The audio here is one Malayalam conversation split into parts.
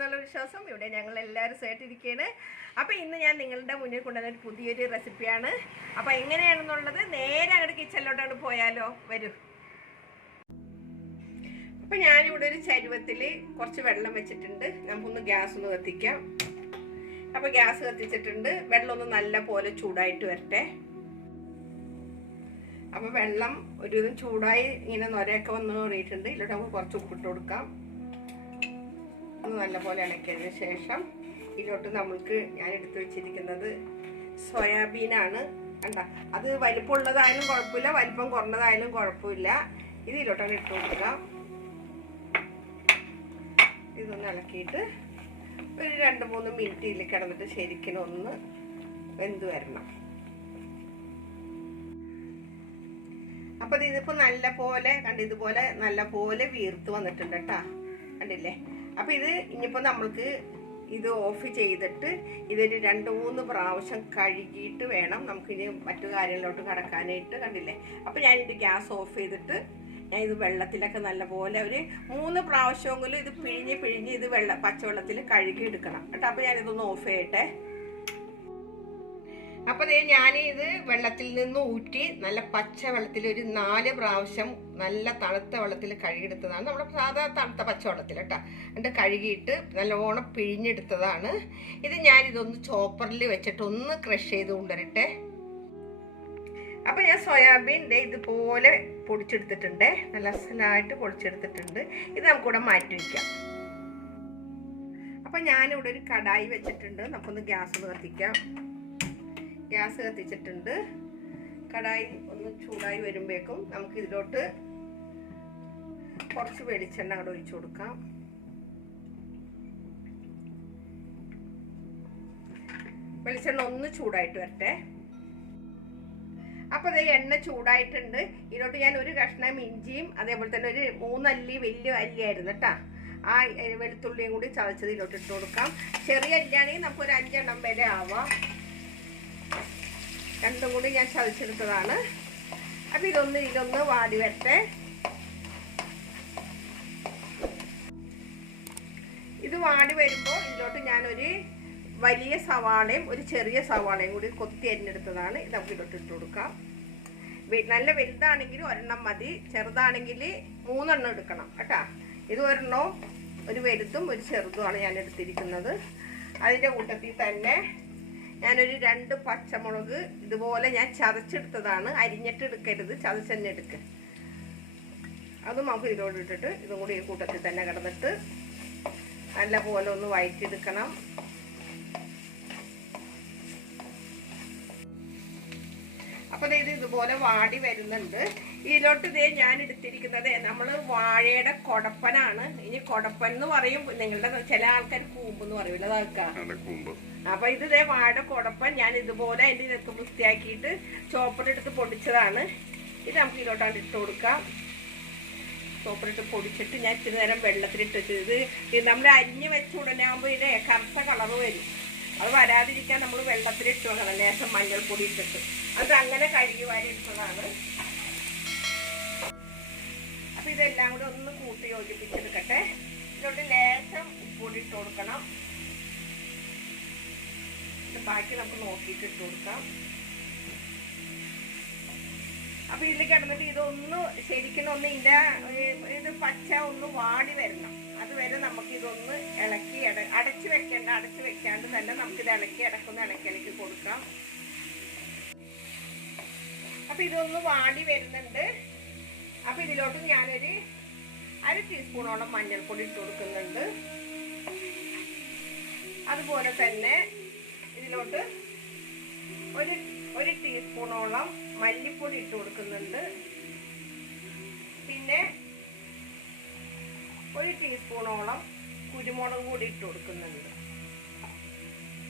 സുഖമാണെന്നുള്ള വിശ്വാസം. ഇവിടെ ഞങ്ങൾ എല്ലാവരും സുഖമായിട്ടിരിക്കുകയാണ്. അപ്പോൾ ഇന്ന് ഞാൻ നിങ്ങളുടെ മുന്നിൽ കൊണ്ടുവന്ന ഒരു പുതിയൊരു റെസിപ്പിയാണ്. അപ്പോൾ എങ്ങനെയാണെന്നുള്ളത് നേരെ അങ്ങോട്ട് കിച്ചണിലോട്ടാണ് പോയാലോ, വരൂ. അപ്പോൾ ഞാനിവിടെ ഒരു ചരുവത്തിൽ കുറച്ച് വെള്ളം വെച്ചിട്ടുണ്ട്. നമുക്കൊന്ന് ഗ്യാസ് ഒന്ന് കത്തിക്കാം. അപ്പോൾ ഗ്യാസ് കത്തിച്ചിട്ടുണ്ട്. വെള്ളം ഒന്ന് നല്ല പോലെ ചൂടായിട്ട് വരട്ടെ. അപ്പോൾ വെള്ളം ഒരുവിധം ചൂടായി ഇങ്ങനെ നൊരയൊക്കെ വന്ന് കയറിയിട്ടുണ്ട്. ഇതിലോട്ട് നമുക്ക് കുറച്ച് ഉപ്പിട്ട് കൊടുക്കാം. ഒന്ന് നല്ലപോലെ ഇളക്കിയതിന് ശേഷം ഇതിലോട്ട് നമ്മൾക്ക് ഞാൻ എടുത്തു വെച്ചിരിക്കുന്നത് സോയാബീനാണ്. കണ്ട, അത് വലിപ്പമുള്ളതായാലും കുഴപ്പമില്ല, വലിപ്പം കുറഞ്ഞതായാലും കുഴപ്പമില്ല. ഇത് ഇതിലോട്ടാണ് ഇട്ട് കൊടുക്കാം. ഇതൊന്ന് ഇളക്കിയിട്ട് ഒരു 2-3 മിനിറ്റ് ഇതിൽ കിടന്നിട്ട് ശരിക്കും ഒന്ന് വെന്ത് വരണം. അപ്പോൾ ഇതിപ്പോൾ നല്ല പോലെ ഇതുപോലെ നല്ല പോലെ വീർത്ത് വന്നിട്ടുണ്ട് കേട്ടോ, കണ്ടില്ലേ. അപ്പോൾ ഇത് ഇനിയിപ്പോൾ നമ്മൾക്ക് ഇത് ഓഫ് ചെയ്തിട്ട് ഇതൊരു 2-3 പ്രാവശ്യം കഴുകിയിട്ട് വേണം നമുക്കിനി മറ്റു കാര്യങ്ങളിലോട്ട് കടക്കാനായിട്ട്, കണ്ടില്ലേ. അപ്പോൾ ഞാനിത് ഗ്യാസ് ഓഫ് ചെയ്തിട്ട് ഞാൻ ഇത് വെള്ളത്തിലൊക്കെ നല്ലപോലെ ഒരു 3 പ്രാവശ്യമെങ്കിലും ഇത് പിഴിഞ്ഞ് ഇത് പച്ചവെള്ളത്തിൽ കഴുകി എടുക്കണം കേട്ടോ. അപ്പോൾ ഞാനിതൊന്ന് ഓഫ് ചെയ്യട്ടെ. അപ്പോൾ ഞാനിത് വെള്ളത്തിൽ നിന്ന് ഊറ്റി നല്ല പച്ച വെള്ളത്തിൽ ഒരു 4 പ്രാവശ്യം നല്ല തണുത്ത വെള്ളത്തിൽ കഴുകിയെടുത്തതാണ്. നമ്മുടെ സാധാ തണുത്ത പച്ചവെള്ളത്തിൽ കേട്ടോ. എന്നിട്ട് കഴുകിയിട്ട് നല്ലോണം പിഴിഞ്ഞെടുത്തതാണ്. ഇത് ഞാനിതൊന്ന് ചോപ്പറിൽ വെച്ചിട്ട് ഒന്ന് ക്രഷ് ചെയ്ത് കൊണ്ടുവരട്ടെ. അപ്പോൾ ഞാൻ സോയാബീൻ ഇതുപോലെ പൊടിച്ചെടുത്തിട്ടുണ്ട്. നല്ല അസലായിട്ട് പൊടിച്ചെടുത്തിട്ടുണ്ട്. ഇത് നമുക്കിവിടെ മാറ്റി വയ്ക്കാം. അപ്പോൾ ഞാനിവിടെ ഒരു കടായി വെച്ചിട്ടുണ്ട്. നമുക്കൊന്ന് ഗ്യാസ് ഒന്ന് കത്തിക്കാം. ഗ്യാസ് കത്തിച്ചിട്ടുണ്ട്. കടായി ഒന്ന് ചൂടായി വരുമ്പോഴേക്കും നമുക്ക് ഇതിലോട്ട് കുറച്ച് വെളിച്ചെണ്ണ അവിടെ ഒഴിച്ചു കൊടുക്കാം. വെളിച്ചെണ്ണ ഒന്ന് ചൂടായിട്ട് വരട്ടെ. അപ്പോൾ എണ്ണ ചൂടായിട്ടുണ്ട്. ഇതിലോട്ട് ഞാൻ ഒരു കഷ്ണം ഇഞ്ചിയും അതേപോലെ തന്നെ ഒരു 3 അല്ലി വലിയ അല്ലിയായിരുന്നു കേട്ടോ, ആ വെളുത്തുള്ളിയും കൂടി ചതച്ചത് ഇതിലോട്ട് ഇട്ട് കൊടുക്കാം. ചെറിയ അല്ലിയാണെങ്കിൽ നമുക്കൊരു 5 എണ്ണം വരെ ആവാം. രണ്ടും കൂടി ഞാൻ ചതച്ചെടുത്തതാണ്. അപ്പോൾ ഇതൊന്ന് വാടി വരട്ടെ. ഇത് വാടി വരുമ്പോൾ ഇതിലോട്ട് ഞാനൊരു വലിയ സവാളയും ഒരു ചെറിയ സവാളയും കൂടി കൊത്തി അരിഞ്ഞെടുത്തതാണ്. ഇത് നമുക്ക് ഇതിലോട്ട് ഇട്ട് കൊടുക്കാം. നല്ല വലുതാണെങ്കിൽ 1 എണ്ണം മതി, ചെറുതാണെങ്കിൽ 3 എണ്ണം എടുക്കണം കേട്ടോ. ഇത് 1 എണ്ണവും ഒരു വലുതും ഒരു ചെറുതുമാണ് ഞാൻ എടുത്തിരിക്കുന്നത്. അതിൻ്റെ കൂട്ടത്തിൽ തന്നെ ഞാനൊരു 2 പച്ചമുളക് ഇതുപോലെ ഞാൻ ചതച്ചെടുത്തതാണ്. അരിഞ്ഞിട്ട് എടുക്കരുത്, ചതച്ച് തന്നെ എടുക്കുക. അതും നമുക്ക് ഇതിലോട്ട് ഇട്ടിട്ട് ഇതും കൂടി ഈ കൂട്ടത്തിൽ തന്നെ കിടന്നിട്ട് നല്ല പോലെ ഒന്ന് വഴറ്റിയെടുക്കണം. അപ്പോൾ ഇത് ഇതുപോലെ വാടി വരുന്നുണ്ട്. ഇതിലോട്ട് ഞാൻ എടുത്തിരിക്കുന്നത് നമ്മൾ വാഴയുടെ കൊടപ്പനാണ്. ഇനി കൊടപ്പൻ എന്ന് പറയും, നിങ്ങളുടെ ചില ആൾക്കാർ കൂമ്പ് എന്ന് പറയൂല, അതാൾക്കാർ. അപ്പൊ ഇത് വാഴയുടെ കൊടപ്പൻ ഞാൻ ഇതുപോലെ അതിൻ്റെ ഇതൊക്കെ വൃത്തിയാക്കിയിട്ട് ചോപ്പറെടുത്ത് പൊടിച്ചതാണ്. ഇത് നമുക്ക് ഇതിലോട്ടാണ് ഇട്ട് കൊടുക്കാം. ചോപ്പറിട്ട് പൊടിച്ചിട്ട് ഞാൻ ഇച്ചിരി നേരം വെള്ളത്തിലിട്ട് വെച്ചത്. ഇത് നമ്മൾ അരിഞ്ഞ് വെച്ച ഉടനെ ആകുമ്പോൾ ഇതിൻ്റെ കറുത്ത കളറ് വരും. അത് വരാതിരിക്കാൻ നമ്മൾ വെള്ളത്തിലിട്ട് വെക്കണം, ലേശം മഞ്ഞൾപ്പൊടി ഇട്ടിട്ട്. അത് അങ്ങനെ കഴുകി വാരി എടുത്തതാണ്. അപ്പം ഇതെല്ലാം കൂടെ ഒന്ന് കൂട്ടി യോജിപ്പിച്ചെടുക്കട്ടെ. ഇതിലോട്ട് ലേശം ഉപ്പൊടി ഇട്ട് കൊടുക്കണം. ബാക്കി നമുക്ക് നോക്കിയിട്ട് ഇട്ട് കൊടുക്കാം. അപ്പം ഇതിൽ കിടന്നിട്ട് ഇതൊന്ന് ശരിക്കും ഒന്ന് ഇത് പച്ച ഒന്ന് വാടി വരണം. അതുവരെ നമുക്ക് ഇതൊന്ന് ഇളക്കി അടച്ചു വെക്കാണ്ട് തന്നെ നമുക്കിത് ഇളക്കി കൊടുക്കാം. അപ്പം ഇതൊന്ന് വാടി വരുന്നുണ്ട്. അപ്പം ഇതിലോട്ട് ഞാനൊരു 1/2 ടീസ്പൂണോളം മഞ്ഞൾപ്പൊടി ഇട്ട് കൊടുക്കുന്നുണ്ട്. അതുപോലെ തന്നെ ഇതിലോട്ട് ഒരു ടീസ്പൂണോളം മല്ലിപ്പൊടി ഇട്ട് കൊടുക്കുന്നുണ്ട്. പിന്നെ 1 ടീസ്പൂണോളം കുരുമുളക് കൂടി ഇട്ട് കൊടുക്കുന്നുണ്ട്.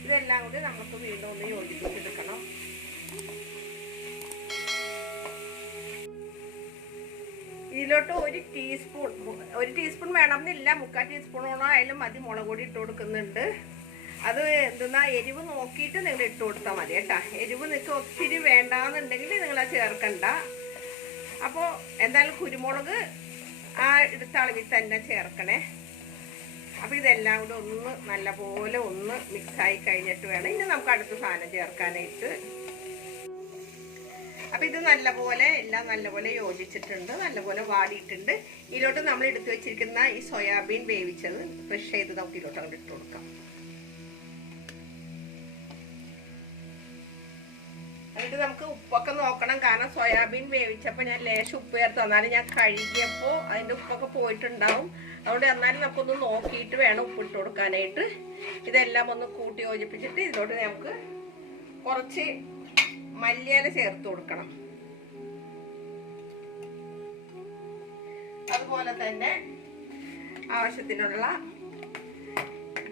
ഇതെല്ലാം കൂടി നമുക്ക് വീണ്ടും ഒന്ന് യോജിപ്പിച്ചെടുക്കണം. ഇതിലോട്ട് 1 ടീസ്പൂൺ വേണമെന്നില്ല, 3/4 ടീസ്പൂണോളം ആയാലും മതി മുളക് പൊടി ഇട്ട് കൊടുക്കുന്നുണ്ട്. അത് എന്തെന്നാ എരിവ് നോക്കിയിട്ട് നിങ്ങൾ ഇട്ട് കൊടുത്താൽ മതി കേട്ടോ. എരിവ് നിങ്ങൾക്ക് ഒത്തിരി വേണ്ടാന്നുണ്ടെങ്കിൽ നിങ്ങളത് ചേർക്കണ്ട. അപ്പോൾ എന്തായാലും കുരുമുളക് ആ എടുത്ത അളവിൽ തന്നെ ചേർക്കണേ. അപ്പോൾ ഇതെല്ലാം കൂടെ ഒന്ന് നല്ലപോലെ ഒന്ന് മിക്സായി കഴിഞ്ഞിട്ട് വേണം ഇനി നമുക്ക് അടുത്ത സാധനം ചേർക്കാനായിട്ട്. അപ്പോൾ ഇത് നല്ലപോലെ എല്ലാം നല്ലപോലെ യോജിച്ചിട്ടുണ്ട്, നല്ലപോലെ വാടിയിട്ടുണ്ട്. ഇതിലോട്ട് നമ്മൾ എടുത്തു വെച്ചിരിക്കുന്ന ഈ സോയാബീൻ വേവിച്ചത് ഫ്രഷ് ചെയ്ത് നമുക്ക് ഇതിലോട്ട് അങ്ങോട്ട് ഇട്ട് കൊടുക്കാം. എന്നിട്ട് നമുക്ക് ഉപ്പൊക്കെ നോക്കണം, കാരണം സോയാബീൻ വേവിച്ചപ്പോൾ ഞാൻ ലേശം ഉപ്പ് ചേർത്ത്, എന്നാലും ഞാൻ കഴുകിയപ്പോൾ അതിൻ്റെ ഉപ്പൊക്കെ പോയിട്ടുണ്ടാവും. അതുകൊണ്ട് എന്നാലും നമുക്കൊന്ന് നോക്കിയിട്ട് വേണം ഉപ്പിട്ട് കൊടുക്കാനായിട്ട്. ഇതെല്ലാം ഒന്ന് കൂട്ടി യോജിപ്പിച്ചിട്ട് ഇതിലോട്ട് നമുക്ക് കുറച്ച് മല്ലിയില ചേർത്ത് കൊടുക്കണം. അതുപോലെ തന്നെ ആവശ്യത്തിനുള്ള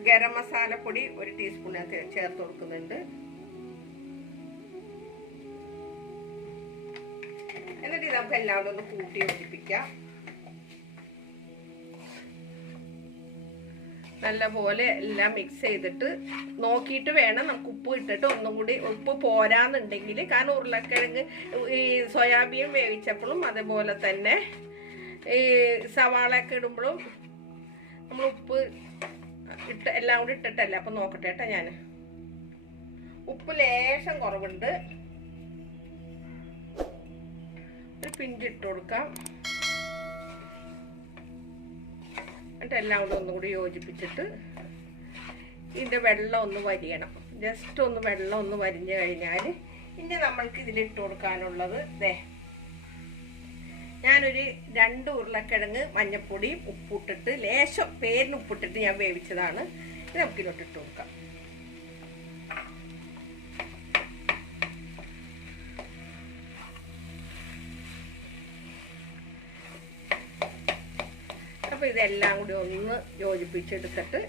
ഗരം മസാലപ്പൊടി 1 ടീസ്പൂൺ ചേർത്ത് കൊടുക്കുന്നുണ്ട്. എന്നിട്ട് നമുക്ക് എല്ലാം ഒന്ന് കൂട്ടി യോജിപ്പിക്കാം. നല്ലപോലെ എല്ലാം മിക്സ് ചെയ്തിട്ട് നോക്കിയിട്ട് വേണം നമുക്ക് ഉപ്പ് ഇട്ടിട്ട് ഒന്നും കൂടി. ഉപ്പ് പോരാന്നുണ്ടെങ്കിൽ, കാരണം ഉരുളക്കിഴങ്ങ് ഈ സോയാബീൻ വേവിച്ചപ്പോഴും അതേപോലെ തന്നെ ഈ സവാളയൊക്കെ ഇടുമ്പോഴും നമ്മൾ ഉപ്പ് ഇട്ട് എല്ലാം കൂടി ഇട്ടിട്ടല്ല. അപ്പം നോക്കട്ടെ കേട്ടോ, ഞാൻ ഉപ്പ് ലേശം കുറവുണ്ട്, ഒരു പിഞ്ച് ഇട്ട് കൊടുക്കാം. എന്നിട്ട് എല്ലാം കൂടെ ഒന്നും കൂടി യോജിപ്പിച്ചിട്ട് ഇതിൻ്റെ വെള്ളം ഒന്ന് വരിയണം. ജസ്റ്റ് ഒന്ന് വെള്ളം ഒന്ന് വരിഞ്ഞു കഴിഞ്ഞാൽ ഇനി നമ്മൾക്ക് ഇതിലിട്ട് കൊടുക്കാനുള്ളത് ദേ, ഞാനൊരു 2 ഉരുളക്കിഴങ്ങ് മഞ്ഞപ്പൊടിയും ഉപ്പിട്ടിട്ട് ലേശം പേരിന് ഉപ്പിട്ടിട്ട് ഞാൻ വേവിച്ചതാണ്. ഇത് നമുക്കിതിലോട്ട് ഇട്ട് കൊടുക്കാം. അപ്പോൾ ഇതെല്ലാം കൂടി ഒന്ന് യോജിപ്പിച്ചെടുത്തിട്ട്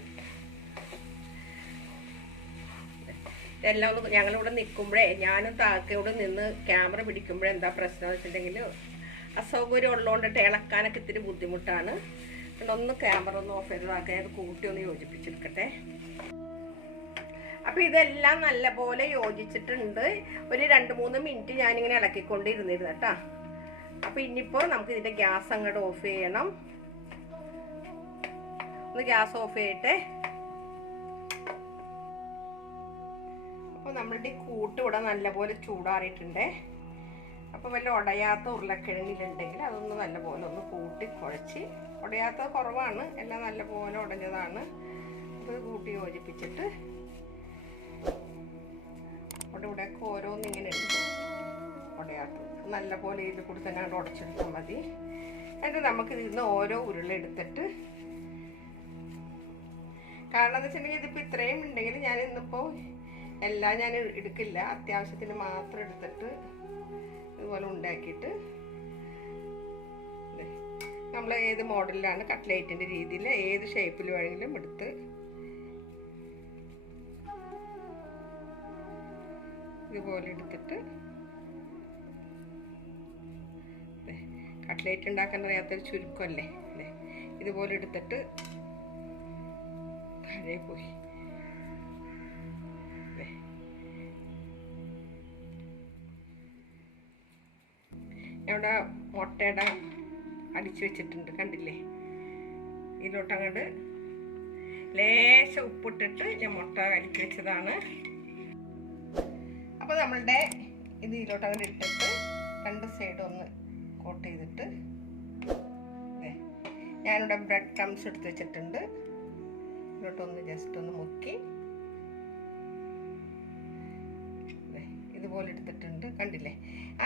ഇതെല്ലാം ഒന്ന് ഞങ്ങളിവിടെ നിൽക്കുമ്പോഴേ, ഞാനും താക്കയോട് നിന്ന് ക്യാമറ പിടിക്കുമ്പോഴേ എന്താ പ്രശ്നം എന്ന് വെച്ചിട്ടുണ്ടെങ്കിൽ അസൗകര്യം ഉള്ളതുകൊണ്ടിട്ട് ഇളക്കാനൊക്കെ ഇത്തിരി ബുദ്ധിമുട്ടാണ്. ഒന്ന് ക്യാമറ ഒന്ന് ഓഫ് ചെയ്തതാക്കി അത് കൂട്ടി ഒന്ന് യോജിപ്പിച്ചെടുക്കട്ടെ. അപ്പോൾ ഇതെല്ലാം നല്ലപോലെ യോജിച്ചിട്ടുണ്ട്. ഒരു 2-3 മിനിറ്റ് ഞാനിങ്ങനെ ഇളക്കിക്കൊണ്ടിരുന്നിരുന്നു കേട്ടോ. അപ്പോൾ ഇനിയിപ്പോൾ നമുക്ക് ഇതിൻ്റെ ഗ്യാസ് അങ്ങോട്ട് ഓഫ് ചെയ്യണം. ഒന്ന് ഗ്യാസ് ഓഫ് ചെയ്യട്ടെ. അപ്പോൾ നമ്മളുടെ കൂട്ട് ഇവിടെ നല്ലപോലെ ചൂടാറിയിട്ടുണ്ട്. അപ്പോൾ വല്ല ഉടയാത്ത ഉരുളക്കിഴങ്ങിലുണ്ടെങ്കിൽ അതൊന്ന് നല്ലപോലെ ഒന്ന് കൂട്ടി കുഴച്ച്, ഉടയാത്ത കുറവാണ്, എല്ലാം നല്ലപോലെ ഉടഞ്ഞതാണ്. അത് കൂട്ടി യോജിപ്പിച്ചിട്ട് ഇവിടെയൊക്കെ ഓരോന്നിങ്ങനെ ഉണ്ട് ഉടയാത്തത്, നല്ലപോലെ ഇതിൽ കൂടി തന്നെ അങ്ങോട്ട് ഉടച്ചെടുത്താൽ മതി. എന്നിട്ട് നമുക്ക് ഇതിന്ന് ഓരോ ഉരുള എടുത്തിട്ട്, കാരണം എന്താ വെച്ചിട്ടുണ്ടെങ്കിൽ ഇതിപ്പോൾ ഇത്രയും ഉണ്ടെങ്കിൽ ഞാൻ ഇന്നിപ്പോൾ എല്ലാം ഞാൻ എടുക്കില്ല, അത്യാവശ്യത്തിന് മാത്രം എടുത്തിട്ട് ഇതുപോലെ ഉണ്ടാക്കിയിട്ട് നമ്മൾ ഏത് മോഡലിലാണ് കട്ട്ലേറ്റിൻ്റെ രീതിയിൽ ഏത് ഷേപ്പിൽ വേണമെങ്കിലും എടുത്ത് ഇതുപോലെ എടുത്തിട്ട്, കട്ട്ലേറ്റ് ഉണ്ടാക്കാൻ അറിയാത്തൊരു ചുരുക്കമല്ലേ അല്ലേ, ഇതുപോലെ എടുത്തിട്ട് താഴെ പോയി ഇവിടെ മുട്ടയുടെ അടിച്ചു വെച്ചിട്ടുണ്ട്, കണ്ടില്ലേ? ഇതിലോട്ടങ്ങോട്ട് ലേശം ഉപ്പിട്ടിട്ട് ഞാൻ മുട്ട അടിച്ചു വെച്ചതാണ്. അപ്പോൾ നമ്മളുടെ ഇത് ഇതിലോട്ടങ്ങോട്ട് ഇട്ടിട്ട് 2 സൈഡ് ഒന്ന് കോട്ട് ചെയ്തിട്ട് ഞാനിവിടെ ബ്രെഡ് ക്രംസ് എടുത്ത് വെച്ചിട്ടുണ്ട്. ഇതിലോട്ടൊന്ന് ജസ്റ്റ് ഒന്ന് മുക്കി ഇതുപോലെ എടുത്തിട്ടുണ്ട്, കണ്ടില്ലേ?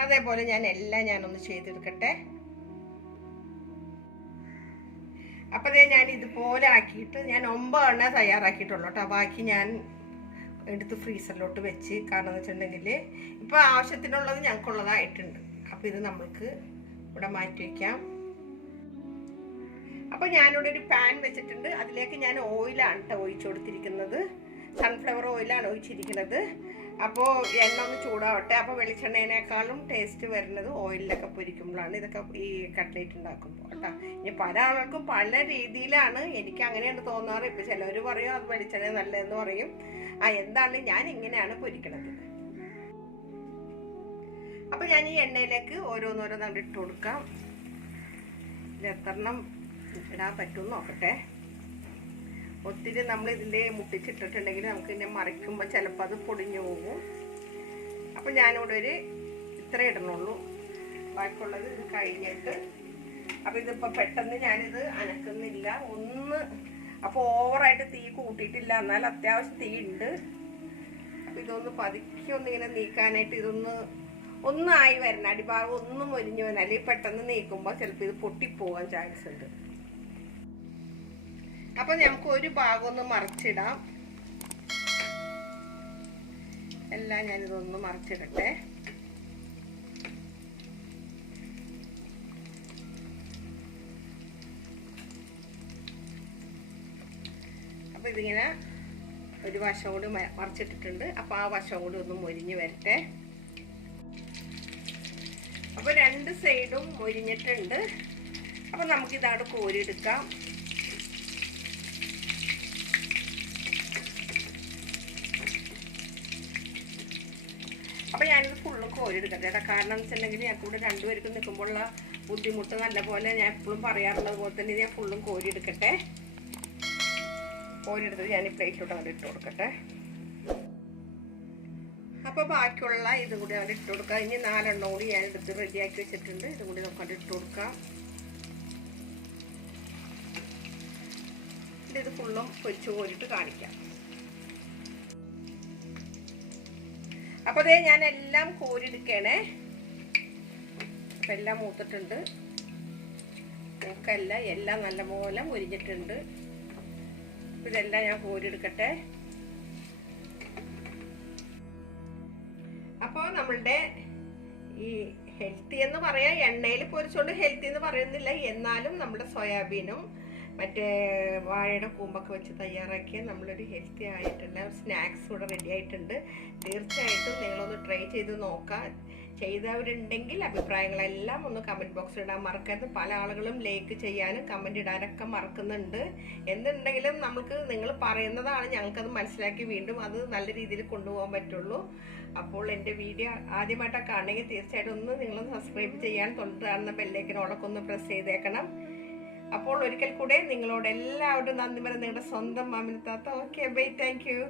അതേപോലെ ഞാനൊന്ന് ചെയ്തെടുക്കട്ടെ. അപ്പോൾ ഞാൻ ഇതുപോലെ ആക്കിയിട്ട് ഞാൻ 9 എണ്ണ തയ്യാറാക്കിയിട്ടുള്ളൂ കേട്ടോ. ബാക്കി ഞാൻ എടുത്ത് ഫ്രീസറിലോട്ട് വെച്ച്, കാരണം എന്ന് വെച്ചിട്ടുണ്ടെങ്കിൽ ഇപ്പോൾ ആവശ്യത്തിനുള്ളത് ഞങ്ങൾക്കുള്ളതായിട്ടുണ്ട്. അപ്പോൾ ഇത് നമുക്ക് ഇവിടെ മാറ്റി വയ്ക്കാം. അപ്പോൾ ഞാനിവിടെ ഒരു പാൻ വെച്ചിട്ടുണ്ട്. അതിലേക്ക് ഞാൻ ഓയിലാണ് കേട്ടോ ഒഴിച്ചു കൊടുത്തിരിക്കുന്നത്, സൺഫ്ലവർ ഓയിലാണ് ഒഴിച്ചിരിക്കുന്നത്. അപ്പോൾ എണ്ണ ഒന്ന് ചൂടാവട്ടെ. അപ്പോൾ വെളിച്ചെണ്ണേനേക്കാളും ടേസ്റ്റ് വരുന്നത് ഓയിലിലൊക്കെ പൊരിക്കുമ്പോഴാണ്, ഇതൊക്കെ ഈ കട്ട്ലേറ്റ് ഉണ്ടാക്കുമ്പോൾ കേട്ടോ. ഇനി പല ആൾക്കും പല രീതിയിലാണ്, എനിക്ക് അങ്ങനെയാണ് തോന്നാറ്. ഇപ്പോൾ ചിലവർ പറയും അത് വെളിച്ചെണ്ണ നല്ലതെന്ന് പറയും. എന്താണ്, ഞാൻ ഇങ്ങനെയാണ് പൊരിക്കണത്. അപ്പോൾ ഞാൻ ഈ എണ്ണയിലേക്ക് ഓരോന്നോരോന്നാണ്ട് ഇട്ട് കൊടുക്കാം. ഇത് എത്രണ്ണം ഇടാൻ പറ്റുമെന്ന് നോക്കട്ടെ. ഒത്തിരി നമ്മൾ ഇതിൻ്റെ മുട്ടിച്ചിട്ടിട്ടുണ്ടെങ്കിൽ നമുക്ക് ഇതിനെ മറിക്കുമ്പോൾ ചിലപ്പോൾ അത് പൊടിഞ്ഞു പോകും. അപ്പോൾ ഞാനിവിടെ ഒരു ഇത്ര ഇടണുള്ളൂ, ബാക്കിയുള്ളത് ഇത് കഴിഞ്ഞിട്ട്. അപ്പോൾ ഇതിപ്പോൾ പെട്ടെന്ന് ഞാനിത് അനക്കുന്നില്ല ഒന്ന്. അപ്പോൾ ഓവറായിട്ട് തീ കൂട്ടിയിട്ടില്ല, എന്നാൽ അത്യാവശ്യം തീ ഉണ്ട്. അപ്പോൾ ഇതൊന്ന് പതുക്കി ഒന്നിങ്ങനെ നീക്കാനായിട്ട് ഒന്നായി വരണം, അടിഭാഗം ഒന്നും മൊരിഞ്ഞു വരണം. അല്ലെങ്കിൽ പെട്ടെന്ന് നീക്കുമ്പോൾ ചിലപ്പോൾ ഇത് പൊട്ടിപ്പോകാൻ ചാൻസ് ഉണ്ട്. അപ്പോൾ നമുക്ക് ഒരു ഭാഗം ഒന്ന് മറിച്ചിടാം. എല്ലാം ഞാനിതൊന്ന് മറിച്ചിടട്ടെ. അപ്പോൾ ഇതിങ്ങനെ ഒരു വശം കൂടി മറിച്ചിട്ടിട്ടുണ്ട്. അപ്പോൾ ആ വശം കൂടി ഒന്ന് മൊരിഞ്ഞ് വരട്ടെ. അപ്പോൾ രണ്ട് സൈഡും മൊരിഞ്ഞിട്ടുണ്ട്. അപ്പോൾ നമുക്കിതവിടെ കോരിയെടുക്കാം. അപ്പോൾ ഞാനിത് ഫുള്ളും കോരിയെടുക്കട്ടെ കേട്ടോ. കാരണം എന്ന് വെച്ചിട്ടുണ്ടെങ്കിൽ ഞങ്ങൾക്ക് ഇവിടെ രണ്ടുപേർക്കും നിൽക്കുമ്പോഴുള്ള ബുദ്ധിമുട്ട് നല്ല പോലെ ഞാൻ എപ്പോഴും പറയാറുള്ളത് പോലെ തന്നെ ഞാൻ ഫുള്ളും കോരിയെടുക്കട്ടെ. കോരിയെടുത്തിട്ട് ഞാൻ ഈ പ്ലേറ്റിലോട്ട് അങ്ങോട്ട് ഇട്ട് കൊടുക്കട്ടെ. അപ്പോൾ ബാക്കിയുള്ള ഇതും കൂടി അങ്ങോട്ട് ഇട്ട് കൊടുക്കാം. ഇനി 4 എണ്ണം കൂടി ഞാൻ എടുത്ത് റെഡിയാക്കി വെച്ചിട്ടുണ്ട്. ഇതും കൂടി നമുക്ക് അങ്ങോട്ട് ഇട്ട് കൊടുക്കാം. ഇത് ഫുള്ളും പൊരിച്ച് കോരിയിട്ട് കാണിക്കാം. അപ്പോൾ അതേ ഞാൻ എല്ലാം കോരിയെടുക്കണേ. അപ്പം എല്ലാം മൂത്തിട്ടുണ്ട്. മൂക്കല്ല, എല്ലാം നല്ലപോലെ മുരിഞ്ഞിട്ടുണ്ട്. ഇതെല്ലാം ഞാൻ കോരിയെടുക്കട്ടെ. അപ്പോൾ നമ്മളുടെ ഈ ഹെൽത്തി എന്ന് പറയാം, എണ്ണയിൽ പൊരിച്ചുകൊണ്ട് ഹെൽത്തി എന്ന് പറയുന്നില്ല, എന്നാലും നമ്മുടെ സോയാബീനും മറ്റേ വാഴയുടെ കൂമ്പൊക്കെ വെച്ച് തയ്യാറാക്കിയ നമ്മളൊരു ഹെൽത്തി ആയിട്ടുള്ള സ്നാക്സ് ഇവിടെ റെഡി ആയിട്ടുണ്ട്. തീർച്ചയായിട്ടും നിങ്ങളൊന്ന് ട്രൈ ചെയ്ത് നോക്കാം. ചെയ്തവരുണ്ടെങ്കിൽ അഭിപ്രായങ്ങളെല്ലാം ഒന്ന് കമൻറ്റ് ബോക്സിൽ ഇടാൻ മറക്കരുത്. പല ആളുകളും ലൈക്ക് ചെയ്യാനും കമൻറ്റ് ഇടാനൊക്കെ മറക്കുന്നുണ്ട്. എന്തുണ്ടെങ്കിലും നമുക്ക് നിങ്ങൾ പറയുന്നതാണ് ഞങ്ങൾക്കത് മനസ്സിലാക്കി വീണ്ടും അത് നല്ല രീതിയിൽ കൊണ്ടുപോകാൻ പറ്റുള്ളൂ. അപ്പോൾ എൻ്റെ വീഡിയോ ആദ്യമായിട്ടൊക്കെ കാണണമെങ്കിൽ തീർച്ചയായിട്ടും ഒന്ന് നിങ്ങളൊന്ന് സബ്സ്ക്രൈബ് ചെയ്യാൻ, തൊട്ടടുത്ത ബെല്ലൈക്കനോടൊക്കെ ഒന്ന് പ്രസ് ചെയ്തേക്കണം. അപ്പോൾ ഒരിക്കൽ കൂടെ നിങ്ങളോട് എല്ലാവരും നന്ദി പറയുന്നത് നിങ്ങളുടെ സ്വന്തം മാമിനി താത്ത. Okay bye, thank you.